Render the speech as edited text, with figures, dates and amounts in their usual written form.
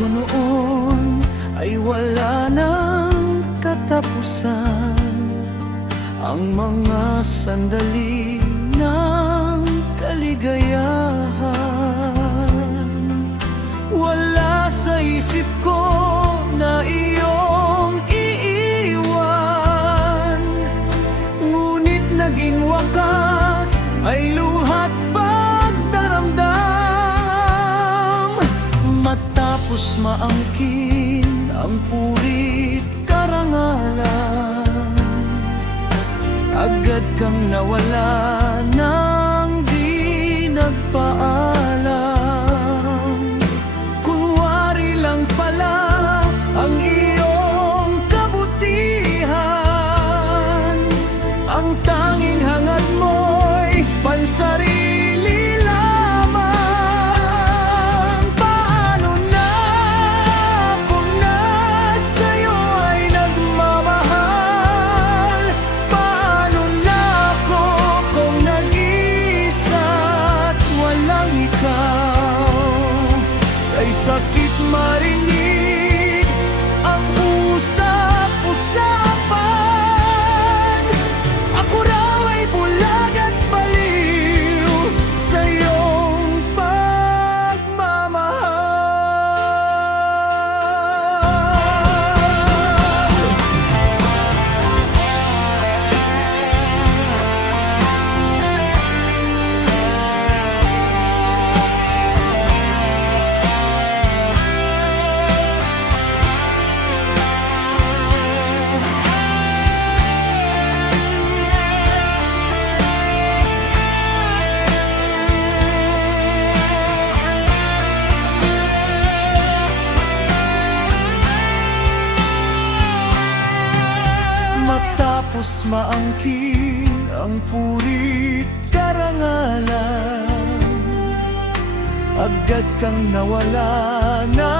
ko noon ay wala ng katapusan. Ang mga sandali ng kaligayahan, wala sa isip ko na iyong iiwan. Ngunit naging wakas ay luhat pagdaramdam. Matapos maangkin ang purit karangalan, agad kang nawala nang di nagpaalam. Kunwari lang pala ang iyong kabutihan. Ang tanging hangad mo'y pansarili lamang. Paano na kung nasa'yo ay nagmamahal? Paano na ako kung nag-iisa't walang ikaw? Kay sakit marinig ang usap-usapan. Ako raw ay bulag at baliw sa iyong pagmamahal. Matapos maangkin ang purit karangalan, agad kang nawala na